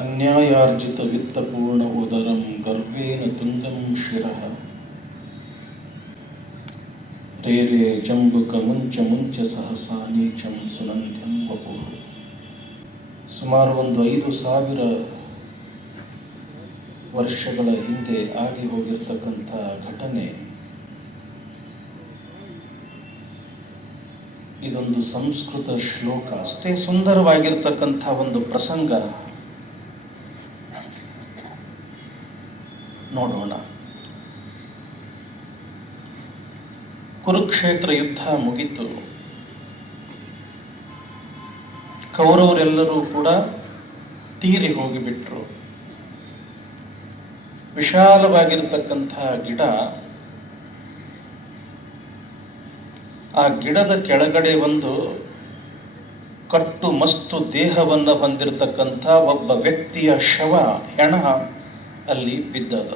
ಅನ್ಯಾಯಾರ್ಜಿತ ವಿತ್ತಪೂರ್ಣ ಉದರಂ ಗರ್ವೇನ ತುಂಗಂ ಶಿರಃ. ಚಂಬುಕ ಜಂಬುಕ ಮುಂಚ ಮುಂಚ ಸಹಸ ನೀಚಂ ಸುನಂದ್ಯಂ ವಪು. ಸುಮಾರು ಒಂದು ಐದು ಸಾವಿರ ವರ್ಷಗಳ ಹಿಂದೆ ಆಗಿ ಹೋಗಿರ್ತಕ್ಕಂಥ ಘಟನೆ. ಇದೊಂದು ಸಂಸ್ಕೃತ ಶ್ಲೋಕ. ಅಷ್ಟೇ ಸುಂದರವಾಗಿರ್ತಕ್ಕಂಥ ಒಂದು ಪ್ರಸಂಗ. ಕುರುಕ್ಷೇತ್ರ ಯುದ್ಧ ಮುಗಿತು. ಕೌರವರೆಲ್ಲರೂ ಕೂಡ ತೀರಿ ಹೋಗಿಬಿಟ್ರು. ವಿಶಾಲವಾಗಿರತಕ್ಕಂಥ ಗಿಡ, ಆ ಗಿಡದ ಕೆಳಗಡೆ ಒಂದು ಕಟ್ಟು ಮಸ್ತು ದೇಹವನ್ನು ಹೊಂದಿರತಕ್ಕಂಥ ಒಬ್ಬ ವ್ಯಕ್ತಿಯ ಶವ ಹೆಣ ಅಲ್ಲಿ ಬಿದ್ದದ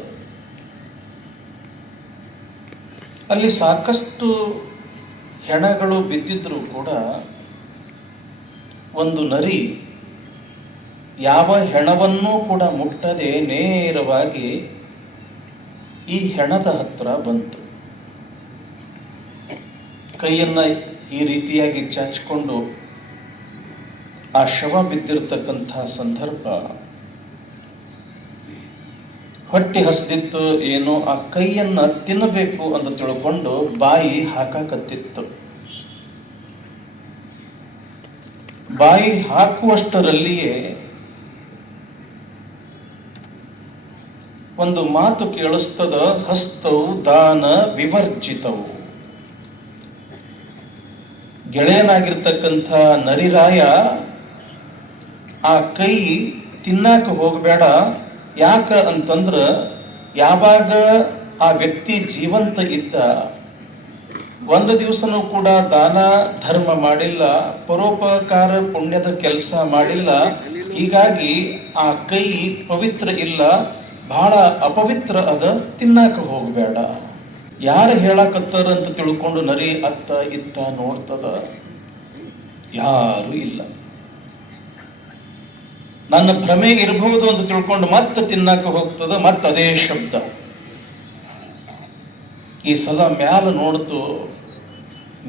ಅಲ್ಲಿ ಸಾಕಷ್ಟು ಹೆಣಗಳು ಬಿದ್ದಿದ್ದರೂ ಕೂಡ ಒಂದು ನರಿ ಯಾವ ಹೆಣವನ್ನೂ ಕೂಡ ಮುಟ್ಟದೆ ನೇರವಾಗಿ ಈ ಹೆಣದ ಹತ್ರ ಬಂತು. ಕೈಯನ್ನು ಈ ರೀತಿಯಾಗಿ ಚಾಚಿಕೊಂಡು ಆ ಶವ ಬಿದ್ದಿರತಕ್ಕಂಥ ಸಂದರ್ಭ ಹೊಟ್ಟೆ ಹಸ್ದಿತ್ತು, ಏನು ಆ ಕೈಯನ್ನ ತಿನ್ನಬೇಕು ಅಂತ ತಿಳ್ಕೊಂಡು ಬಾಯಿ ಹಾಕಾಕತ್ತಿತ್ತು. ಬಾಯಿ ಹಾಕುವಷ್ಟರಲ್ಲಿಯೇ ಒಂದು ಮಾತು ಕೇಳಿಸ್ತದ, ಹಸ್ತವು ದಾನ ವಿವರ್ಜಿತವು. ಗೆಳೆಯನಾಗಿರ್ತಕ್ಕಂಥ ನರಿರಾಯ ಆ ಕೈ ತಿನ್ನಾಕ ಹೋಗಬೇಡ ಯಾಕ ಅಂತಂದ್ರೆ ಯಾವಾಗ ಆ ವ್ಯಕ್ತಿ ಜೀವಂತ ಇದ್ದ, ಒಂದು ದಿವಸನೂ ಕೂಡ ದಾನ ಧರ್ಮ ಮಾಡಿಲ್ಲ, ಪರೋಪಕಾರ ಪುಣ್ಯದ ಕೆಲಸ ಮಾಡಿಲ್ಲ, ಹೀಗಾಗಿ ಆ ಕೈ ಪವಿತ್ರ ಇಲ್ಲ ಬಹಳ ಅಪವಿತ್ರ ಅದ, ತಿನ್ನಾಕ ಹೋಗಬೇಡ. ಯಾರು ಹೇಳಕತ್ತಾರ ಅಂತ ತಿಳ್ಕೊಂಡು ನರಿ ಅತ್ತ ಇತ್ತ ನೋಡ್ತದ? ಯಾರು ಇಲ್ಲ. ನನ್ನ ಭ್ರಮೆ ಇರಬಹುದು ಅಂತ ತಿಳ್ಕೊಂಡು ಮತ್ತೆ ತಿನ್ನಕ ಹೋಗ್ತದ, ಮತ್ತೆ ಅದೇ ಶಬ್ದ. ಈ ಸಲ ಮ್ಯಾಲ ನೋಡ್ತು,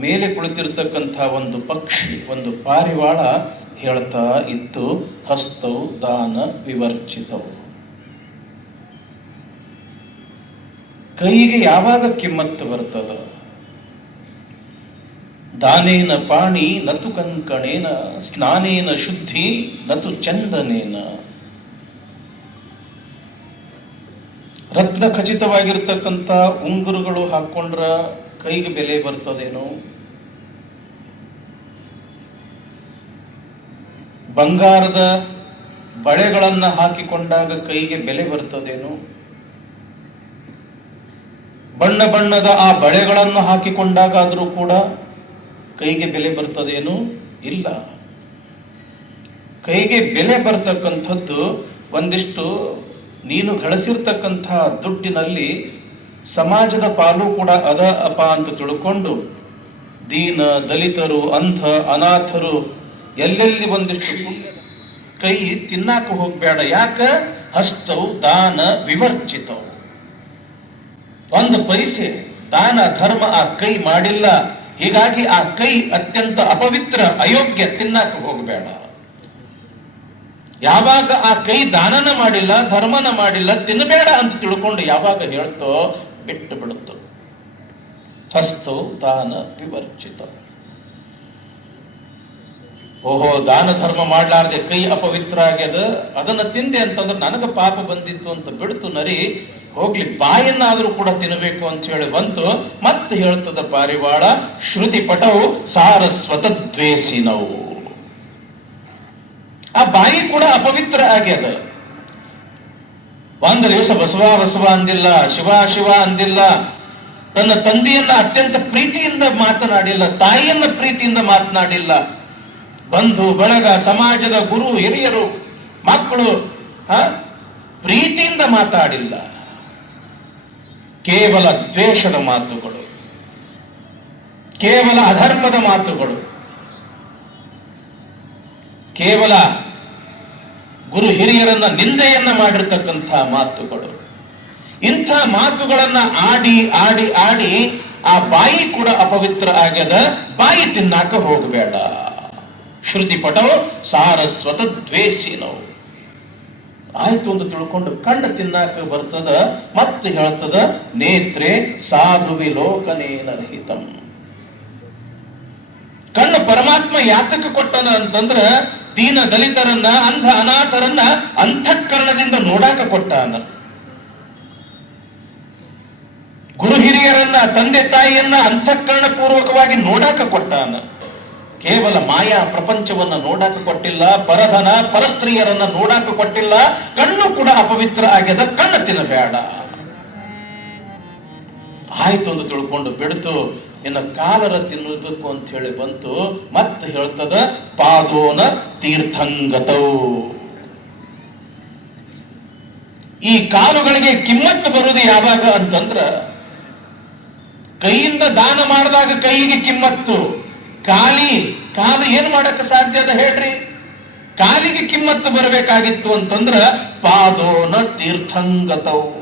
ಮೇಲೆ ಕುಳಿತಿರ್ತಕ್ಕಂಥ ಒಂದು ಪಕ್ಷಿ, ಒಂದು ಪಾರಿವಾಳ ಹೇಳ್ತಾ ಇತ್ತು ಹಸ್ತವು ದಾನ ವಿವರ್ಚಿತವು ಕೈಗೆ ಯಾವಾಗ ಕಿಮ್ಮತ್ತು ಬರ್ತದ ದಾನೇನ ಪಾಣಿ ನತು ಕಂಕಣೇನ, ಸ್ನಾನೇನ ಶುದ್ಧಿ ನತು ಚಂದನೇನ. ರತ್ನ ಖಚಿತವಾಗಿರ್ತಕ್ಕಂಥ ಉಂಗುರುಗಳು ಹಾಕೊಂಡ್ರ ಕೈಗೆ ಬೆಲೆ ಬರ್ತದೇನೋ. ಬಂಗಾರದ ಬಳೆಗಳನ್ನು ಹಾಕಿಕೊಂಡಾಗ ಕೈಗೆ ಬೆಲೆ ಬರ್ತದೇನೋ. ಬಣ್ಣ ಬಣ್ಣದ ಆ ಬಳೆಗಳನ್ನು ಹಾಕಿಕೊಂಡಾಗಾದರೂ ಕೂಡ ಕೈಗೆ ಬೆಲೆ ಬರ್ತದೇನು ಇಲ್ಲ. ಕೈಗೆ ಬೆಲೆ ಬರ್ತಕ್ಕಂಥದ್ದು ಒಂದಿಷ್ಟು ನೀನು ಗಳಿಸಿರ್ತಕ್ಕಂಥ ದುಡ್ಡಿನಲ್ಲಿ ಸಮಾಜದ ಪಾಲು ಕೂಡ ಅದ ಅಪ ಅಂತ ತಿಳ್ಕೊಂಡು ದೀನ, ದಲಿತರು ಅಂಥ ಅನಾಥರು ಎಲ್ಲೆಲ್ಲಿ ಒಂದಿಷ್ಟು ಕೈ ತಿನ್ನಾಕ ಹೋಗ್ಬೇಡ ಯಾಕ? ಹಸ್ತವು ದಾನ ವಿವರ್ಜಿತವು. ಒಂದು ಪೈಸೆ ದಾನ, ಧರ್ಮ ಆ ಕೈ ಮಾಡಿಲ್ಲ. ಹೀಗಾಗಿ ಆ ಕೈ ಅತ್ಯಂತ ಅಪವಿತ್ರ ಅಯೋಗ್ಯ ತಿನ್ನಕ ಹೋಗಬೇಡ. ಯಾವಾಗ ಆ ಕೈ ದಾನನ ಮಾಡಿಲ್ಲ, ಧರ್ಮನ ಮಾಡಿಲ್ಲ, ತಿನ್ನಬೇಡ ಅಂತ ತಿಳ್ಕೊಂಡು ಯಾವಾಗ ಹೇಳ್ತೋ ಬಿಟ್ಟು ಬಿಡುತ್ತೋ. ಹಸ್ತು ದಾನ ವಿವರ್ಜಿತ. ಓಹೋ, ದಾನ ಧರ್ಮ ಮಾಡ್ಲಾರ್ದೆ ಕೈ ಅಪವಿತ್ರ ಆಗ್ಯದ, ಅದನ್ನ ತಿಂದೆ ಅಂತಂದ್ರೆ ನನಗ ಪಾಪ ಬಂದಿತ್ತು ಅಂತ ಬಿಡ್ತು ನರಿ ಹೋಗ್ಲಿ, ಬಾಯನ್ನಾದ್ರೂ ಕೂಡ ತಿನ್ನಬೇಕು ಅಂತ ಹೇಳಿ ಬಂತು. ಮತ್ತೆ ಹೇಳ್ತದ ಪಾರಿವಾಳ ಶ್ರುತಿ ಪಟವು ಸಾರಸ್ವತ ದ್ವೇಷಿನವು ಆ ಬಾಯಿ ಕೂಡ ಅಪವಿತ್ರ ಆಗ್ಯದ ಒಂದು ದಿವಸ ಬಸವ ಬಸವ ಅಂದಿಲ್ಲ, ಶಿವ ಶಿವ ಅಂದಿಲ್ಲ. ತನ್ನ ತಂದೆಯನ್ನ ಅತ್ಯಂತ ಪ್ರೀತಿಯಿಂದ ಮಾತನಾಡಿಲ್ಲ, ತಾಯಿಯನ್ನ ಪ್ರೀತಿಯಿಂದ ಮಾತನಾಡಿಲ್ಲ. ಬಂಧು, ಬಳಗ, ಸಮಾಜದ ಗುರು, ಹಿರಿಯರು, ಮಕ್ಕಳು ಪ್ರೀತಿಯಿಂದ ಮಾತಾಡಿಲ್ಲ. ಕೇವಲ ದ್ವೇಷದ ಮಾತುಗಳು, ಕೇವಲ ಅಧರ್ಮದ ಮಾತುಗಳು, ಕೇವಲ ಗುರು ಹಿರಿಯರನ್ನ ನಿಂದೆಯನ್ನ ಮಾಡಿರ್ತಕ್ಕಂಥ ಮಾತುಗಳು. ಇಂಥ ಮಾತುಗಳನ್ನ ಆಡಿ ಆಡಿ ಆಡಿ ಆ ಬಾಯಿ ಕೂಡ ಅಪವಿತ್ರ ಆಗ್ಯದ, ಬಾಯಿ ತಿನ್ನಾಕ ಹೋಗಬೇಡ. ಶ್ರುತಿ ಪಟವು ಸಾರಸ್ವತ ದ್ವೇಷಿನವು ಆಯ್ತು ಅಂತ ತಿಳ್ಕೊಂಡು ಕಣ್ಣು ತಿನ್ನಾಕ ಬರ್ತದ, ಮತ್ತೆ ಹೇಳ್ತದ, ನೇತ್ರೆ, ಸಾಧುವಿ ವಿಲೋಕನೇನ ರಹಿತಂ ಕಣ್ಣು ಪರಮಾತ್ಮ ಯಾತಕ ಕೊಟ್ಟನ ಅಂತಂದ್ರ, ದೀನ ದಲಿತರನ್ನ, ಅಂಧ ಅನಾಥರನ್ನ ಅಂತಃಕರಣದಿಂದ ನೋಡಾಕ ಕೊಟ್ಟಾನ. ಗುರು ಹಿರಿಯರನ್ನ, ತಂದೆ ತಾಯಿಯನ್ನ ಅಂತಃಕರಣ ಪೂರ್ವಕವಾಗಿ ನೋಡಾಕ ಕೊಟ್ಟಾನ. ಕೇವಲ ಮಾಯಾ ಪ್ರಪಂಚವನ್ನ ನೋಡಾಕ ಕೊಟ್ಟಿಲ್ಲ ಪರಧನ ಪರಸ್ತ್ರೀಯರನ್ನ ನೋಡಾಕ ಕೊಟ್ಟಿಲ್ಲ ಕಣ್ಣು ಕೂಡ ಅಪವಿತ್ರ ಆಗ್ಯದ, ಕಣ್ಣು ತಿನ್ನಬೇಡ. ಆಯ್ತು ಅಂತ ತಿಳ್ಕೊಂಡು ಬಿಡ್ತು, ಇನ್ನು ಕಾಲರ ತಿನ್ನಬೇಕು ಅಂತ ಹೇಳಿ ಬಂತು ಮತ್ತೆ ಹೇಳ್ತದ, ಪಾದೋನ ತೀರ್ಥಂಗತವು ಈ ಕಾಲುಗಳಿಗೆ ಕಿಮ್ಮತ್ತು ಬರುವುದು ಯಾವಾಗ ಅಂತಂದ್ರ, ಕೈಯಿಂದ ದಾನ ಮಾಡಿದಾಗ ಕೈಗೆ ಕಿಮ್ಮತ್ತು. ಕಾಲಿ, ಕಾಲು ಏನು ಮಾಡಕ್ಕೆ ಸಾಧ್ಯ ಅದ ಹೇಳ್ರಿ? ಕಾಲಿಗೆ ಕಿಮ್ಮತ್ತು ಬರಬೇಕಾಗಿತ್ತು ಅಂತಂದ್ರ ಪಾದೋನ ತೀರ್ಥಂಗತವು.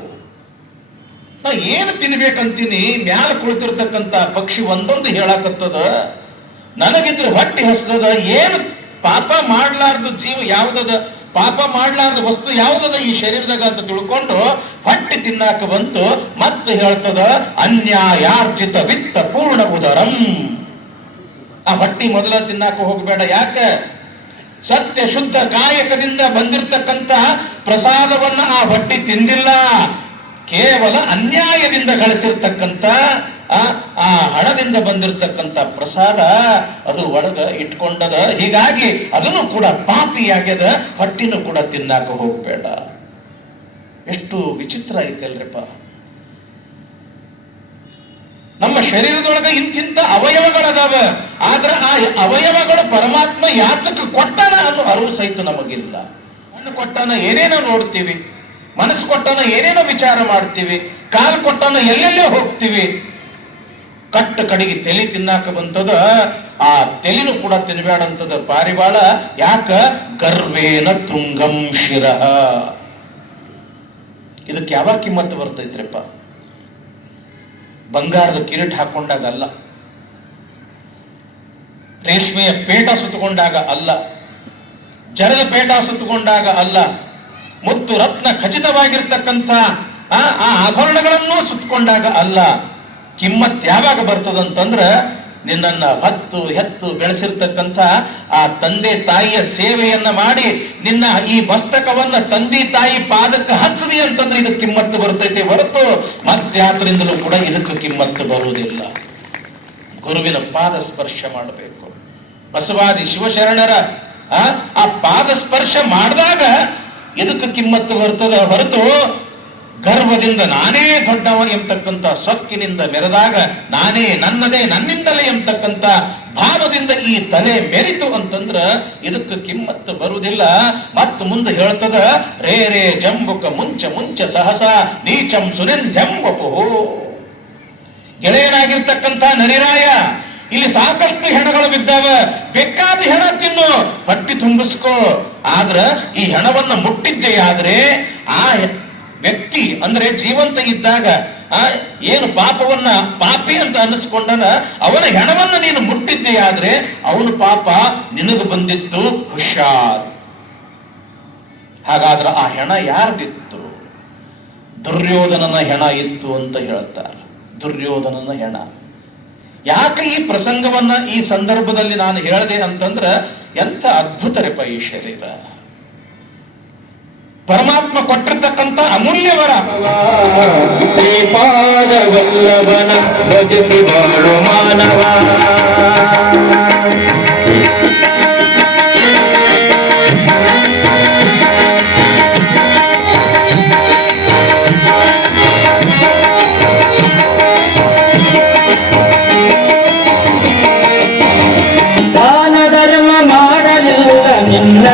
ನಾ ಏನು ತಿನ್ಬೇಕಂತೀನಿ? ಮ್ಯಾಲ ಕುಳಿತಿರ್ತಕ್ಕಂತ ಪಕ್ಷಿ ಒಂದೊಂದು ಹೇಳಾಕತ್ತದ. ನನಗಿದ್ರೆ ಹೊಟ್ಟೆ ಹಸ್ತದ ಏನು ಪಾಪ ಮಾಡ್ಲಾರ್ದು ಜೀವ ಯಾವ್ದದ? ಪಾಪ ಮಾಡ್ಲಾರ್ದ ವಸ್ತು ಯಾವ್ದದ ಈ ಶರೀರದಾಗ ಅಂತ ತಿಳ್ಕೊಂಡು ಹೊಟ್ಟೆ ತಿನ್ನಾಕ ಬಂತು. ಮತ್ತೆ ಹೇಳ್ತದ, ಅನ್ಯಾಯಾರ್ಜಿತ ವಿತ್ತ ಪೂರ್ಣ ಉದರಂ. ಆ ಹೊಟ್ಟಿ ಮೊದಲ ತಿನ್ನಾಕ ಹೋಗಬೇಡ. ಯಾಕೆ? ಸತ್ಯ ಶುದ್ಧ ಕಾಯಕದಿಂದ ಬಂದಿರತಕ್ಕಂತ ಪ್ರಸಾದವನ್ನ ಆ ಹೊಟ್ಟಿ ತಿಂದಿಲ್ಲ. ಕೇವಲ ಅನ್ಯಾಯದಿಂದ ಗಳಿಸಿರ್ತಕ್ಕಂಥ, ಆ ಹಣದಿಂದ ಬಂದಿರತಕ್ಕಂಥ ಪ್ರಸಾದ ಅದು ಒಳಗ ಇಟ್ಕೊಂಡದ. ಹೀಗಾಗಿ ಅದನ್ನು ಕೂಡ ಪಾಪಿಯಾಗ್ಯದ ಹೊಟ್ಟಿನೂ ಕೂಡ ತಿನ್ನಾಕ ಹೋಗ್ಬೇಡ. ಎಷ್ಟು ವಿಚಿತ್ರ ಐತಲ್ರಿಪ್ಪ. ನಮ್ಮ ಶರೀರದೊಳಗ ಇಂತಿಂತ ಅವಯವಗಳದಾವ. ಆದ್ರೆ ಆ ಅವಯವಗಳು ಪರಮಾತ್ಮ ಯಾತಕ್ಕೆ ಕೊಟ್ಟನ ಅನ್ನೋ ಅರಿವು ಸಹಿತ ನಮಗಿಲ್ಲ. ಕಣ್ಣು ಕೊಟ್ಟನ ಏನೇನೋ ನೋಡ್ತೀವಿ. ಮನಸ್ಸು ಕೊಟ್ಟನ ಏನೇನೋ ವಿಚಾರ ಮಾಡ್ತೀವಿ. ಕಾಲು ಕೊಟ್ಟನ ಎಲ್ಲೆಲ್ಲೇ ಹೋಗ್ತೀವಿ. ಕಟ್ಟ ಕಡೆಗೆ ತಲೆ ತಿನ್ನಾಕ ಬಂತದ, ಆ ತೆಲಿನೂ ಕೂಡ ತಿನ್ಬೇಡಂತದ ಪಾರಿವಾಳ ಯಾಕ? ಗರ್ವೇನ ತುಂಗಂ ಶಿರ. ಇದಕ್ಕೆ ಯಾವಾಗ ಕಿಮ್ಮತ್ತು ಬರ್ತೈತ್ರಿಪ್ಪ? ಬಂಗಾರದ ಕಿರೀಟ ಹಾಕೊಂಡಾಗ ಅಲ್ಲ. ರೇಷ್ಮೆಯ ಪೇಟ ಸುತ್ತಕೊಂಡಾಗ ಅಲ್ಲ. ಜರದ ಪೇಟ ಸುತ್ತಕೊಂಡಾಗ ಅಲ್ಲ. ಮುತ್ತು ರತ್ನ ಖಚಿತವಾಗಿರ್ತಕ್ಕಂಥ, ಆ ಆಭರಣಗಳನ್ನು ಸುತ್ತಕೊಂಡಾಗ ಅಲ್ಲ. ಕಿಮ್ಮತ್ ಯಾವಾಗ ಬರ್ತದಂತಂದ್ರ ನಿನ್ನನ್ನ ಹೊತ್ತು ಹೆತ್ತು ಬೆಳೆಸಿರ್ತಕ್ಕಂಥ ಆ ತಂದೆ ತಾಯಿಯ ಸೇವೆಯನ್ನ ಮಾಡಿ ನಿನ್ನ ಈ ಮಸ್ತಕವನ್ನ ತಂದೆ ತಾಯಿ ಪಾದಕ್ಕೆ ಹಚ್ಚದಿ ಅಂತಂದ್ರೆ ಇದಕ್ಕೆ ಕಿಮ್ಮತ್ತು ಬರ್ತೈತೆ ಹೊರತು ಮತ್ಯಾತ್ರಿಂದಲೂ ಕೂಡ ಇದಕ್ಕೆ ಕಿಮ್ಮತ್ತು ಬರುವುದಿಲ್ಲ. ಗುರುವಿನ ಪಾದ ಸ್ಪರ್ಶ ಮಾಡಬೇಕು. ಬಸವಾದಿ ಶಿವಶರಣರ ಆ ಪಾದ ಸ್ಪರ್ಶ ಮಾಡಿದಾಗ ಇದಕ್ಕೆ ಕಿಮ್ಮತ್ತು ಬರ್ತದ ಹೊರತು ಗರ್ವದಿಂದ ನಾನೇ ದೊಡ್ಡವ ಎಂಬತಕ್ಕಂಥ ಸೊಕ್ಕಿನಿಂದ ಮೆರೆದಾಗ ನಾನೇ ನನ್ನದೇ ನನ್ನಿಂದಲೇ ಎಂಬತಕ್ಕಂಥ ಭಾವದಿಂದ ಈ ತಲೆ ಮೆರಿತು ಅಂತಂದ್ರ ಇದಕ್ಕೆ ಕಿಮ್ಮತ್ತು ಬರುವುದಿಲ್ಲ. ಮತ್ತ ಮುಂದೆ ಹೇಳ್ತದ, ರೇ ರೇ ಜಂಬುಕ ಮುಂಚ ಮುಂಚ ಸಹಸ, ನೀಚಂ ಸುನೆಂಜಂಬಪು ಗೆಳೆಯನಾಗಿರ್ತಕ್ಕಂಥ ನರಿರಾಯ, ಇಲ್ಲಿ ಸಾಕಷ್ಟು ಹೆಣಗಳು ಬಿದ್ದಾವ, ಬೇಕಾದ ಹೆಣ ತಿನ್ನು, ಹೊಟ್ಟಿ ತುಂಬಿಸ್ಕೋ. ಆದ್ರ ಈ ಹೆಣವನ್ನ ಮುಟ್ಟಿದ್ದೇ ಆದ್ರೆ ಆ ವ್ಯಕ್ತಿ ಅಂದ್ರೆ ಜೀವಂತ ಇದ್ದಾಗ, ಆ, ಏನು ಪಾಪವನ್ನ ಪಾಪಿ ಅಂತ ಅನ್ನಿಸ್ಕೊಂಡನ, ಅವನ ಹೆಣವನ್ನ ನೀನು ಮುಟ್ಟಿದ್ದೆ ಅವನು ಅವನ ಪಾಪ ನಿನಗೆ ಬಂದಿತ್ತು, ಹುಷಾರ್. ಹಾಗಾದ್ರೆ ಆ ಹೆಣ ಯಾರ್ದಿತ್ತು? ದುರ್ಯೋಧನನ ಹೆಣ ಇತ್ತು ಅಂತ ಹೇಳ್ತಾರೆ. ದುರ್ಯೋಧನನ ಹೆಣ. ಯಾಕೆ ಈ ಪ್ರಸಂಗವನ್ನ ಈ ಸಂದರ್ಭದಲ್ಲಿ ನಾನು ಹೇಳಿದೆ ಅಂತಂದ್ರೆ, ಎಂಥ ಅದ್ಭುತ ರೇಪ ಈ ಶರೀರ. ಪರಮಾತ್ಮ ಕೊಟ್ಟಿರ್ತಕ್ಕಂಥ ಅಮೂಲ್ಯ ವರ ಶ್ರೀಪಾದ ವಲ್ಲಭನ ಭಜಿಸಿ ಬಾಳು ಮಾನವ ದಾನ ಧರ್ಮ ಮಾಡಲಿಲ್ಲ ನಿನ್ನ